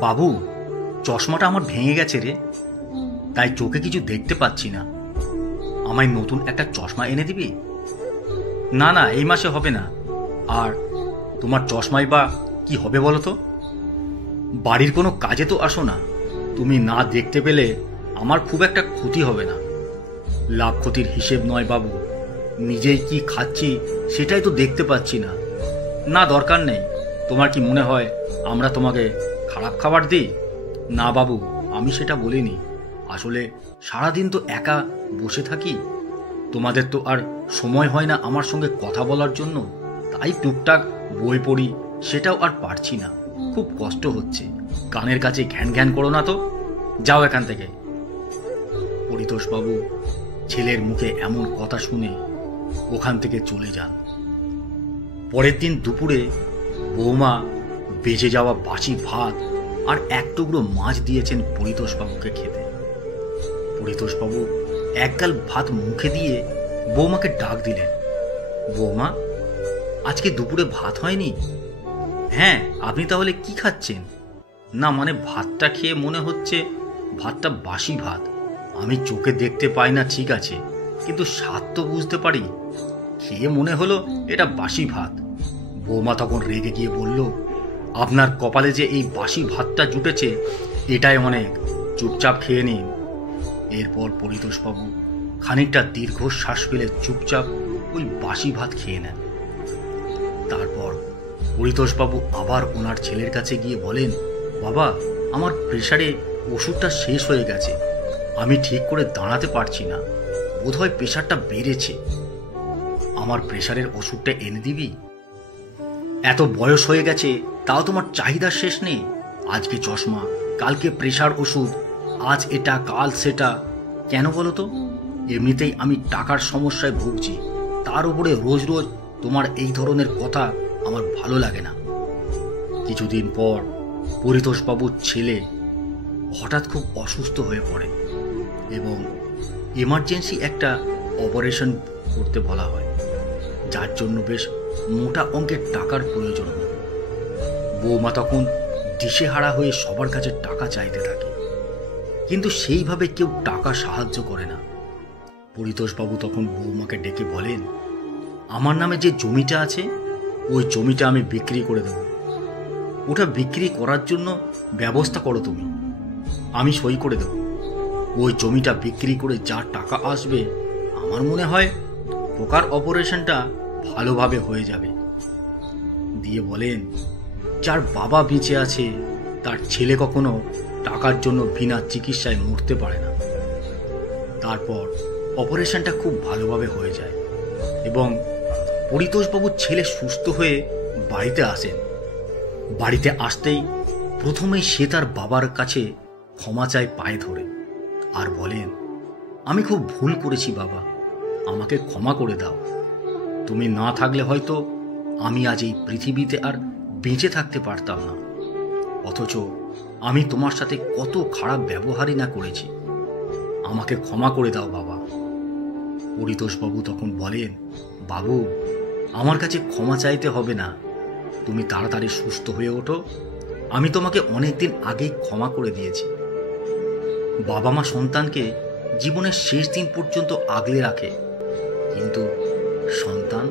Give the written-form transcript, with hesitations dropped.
বাবু, চশমাটা আমার ভেঙে গেছে রে, তাই চোখে কিছু দেখতে পাচ্ছি না। আমায় নতুন একটা চশমা এনে দিবি? না না, এই মাসে হবে না। আর তোমার চশমাই বা কি হবে বলো তো? বাড়ির কোনো কাজে তো আসো না, তুমি না দেখতে পেলে আমার খুব একটা ক্ষতি হবে না। লাভ ক্ষতির হিসেব নয় বাবু, নিজেই কি খাচ্ছি সেটাই তো দেখতে পাচ্ছি না। না, দরকার নেই। তোমার কি মনে হয় আমরা তোমাকে খারাপ খাবার দিই? না বাবু, আমি সেটা বলিনি। আসলে সারাদিন তো একা বসে থাকি, তোমাদের তো আর সময় হয় না আমার সঙ্গে কথা বলার জন্য, তাই টুকটাক বই পড়ি, সেটাও আর পারছি না। খুব কষ্ট হচ্ছে। কানের কাছে ঘ্যান ঘ্যান করো না তো, যাও এখান থেকে। পরিতোষবাবু ছেলের মুখে এমন কথা শুনে ওখান থেকে চলে যান। পরের দিন দুপুরে বৌমা বেজে যাওয়া বাসি ভাত আর এক টুকরো মাছ দিয়েছেন পরিতোষবাবুকে খেতে। পরিতোষবাবু একগাল ভাত মুখে দিয়ে বৌমাকে ডাক দিলেন, বৌমা, আজকে দুপুরে ভাত হয়নি? হ্যাঁ, আপনি তাহলে কি খাচ্ছেন? না মানে ভাতটা খেয়ে মনে হচ্ছে ভাতটা বাসি ভাত। আমি চোখে দেখতে পাই না ঠিক আছে, কিন্তু স্বাদ তো বুঝতে পারি। খেয়ে মনে হলো এটা বাসি ভাত। বৌমা তখন রেগে গিয়ে বলল, আপনার কপালে যে এই বাসি ভাতটা জুটেছে এটাই অনেক, চুপচাপ খেয়ে নিন। এরপর পরিতোষবাবু খানিকটা দীর্ঘশ্বাস ফেলে চুপচাপ ওই বাসি ভাত খেয়ে নেন। তারপর পরিতোষবাবু আবার ওনার ছেলের কাছে গিয়ে বলেন, বাবা, আমার প্রেসারে ওষুধটা শেষ হয়ে গেছে, আমি ঠিক করে দাঁড়াতে পারছি না, বোধহয় প্রেসারটা বেড়েছে। আমার প্রেসারের ওষুধটা এনে দিবি? এত বয়স হয়ে গেছে তাও তোমার চাহিদার শেষ নেই। আজকে চশমা, কালকে প্রেসার ওষুধ, আজ এটা কাল সেটা। কেন বলো তো? এমনিতেই আমি টাকার সমস্যায় ভুগছি, তার উপরে রোজ রোজ তোমার এই ধরনের কথা আমার ভালো লাগে না। কিছুদিন পর পরিতোষবাবুর ছেলে হঠাৎ খুব অসুস্থ হয়ে পড়ে এবং এমার্জেন্সি একটা অপারেশন করতে বলা হয়, যার জন্য বেশ মোটা অঙ্কের টাকার প্রয়োজন হয়। বৌমা তখন দিশেহারা হয়ে সবার কাছে টাকা চাইতে থাকে, কিন্তু সেইভাবে কেউ টাকা সাহায্য করে না। পরিতোষবাবু তখন বৌমাকে ডেকে বলেন, আমার নামে যে জমিটা আছে ওই জমিটা আমি বিক্রি করে দেব, ওটা বিক্রি করার জন্য ব্যবস্থা করো তুমি, আমি সই করে দেব। ওই জমিটা বিক্রি করে যা টাকা আসবে আমার মনে হয় পোকার অপারেশনটা ভালোভাবে হয়ে যাবে। দিয়ে বলেন, যার বাবা বেঁচে আছে তার ছেলে কখনো টাকার জন্য বিনা চিকিৎসায় মরতে পারে না। তারপর অপারেশনটা খুব ভালোভাবে হয়ে যায় এবং পরিতোষবাবুর ছেলে সুস্থ হয়ে বাড়িতে আসেন। বাড়িতে আসতেই প্রথমেই সে তার বাবার কাছে ক্ষমা চায় পায়ে ধরে আর বলেন, আমি খুব ভুল করেছি বাবা, আমাকে ক্ষমা করে দাও। তুমি না থাকলে হয়তো আমি আজ এই পৃথিবীতে আর বেঁচে থাকতে পারতাম না, অথচ আমি তোমার সাথে কত খারাপ ব্যবহারই না করেছি, আমাকে ক্ষমা করে দাও বাবা। পরিতোষবাবু তখন বলেন, বাবু, আমার কাছে ক্ষমা চাইতে হবে না, তুমি তাড়াতাড়ি সুস্থ হয়ে ওঠো, আমি তোমাকে অনেকদিন আগেই ক্ষমা করে দিয়েছি। বাবা মা সন্তানকে জীবনের শেষ দিন পর্যন্ত আগলে রাখে, কিন্তু সন্তান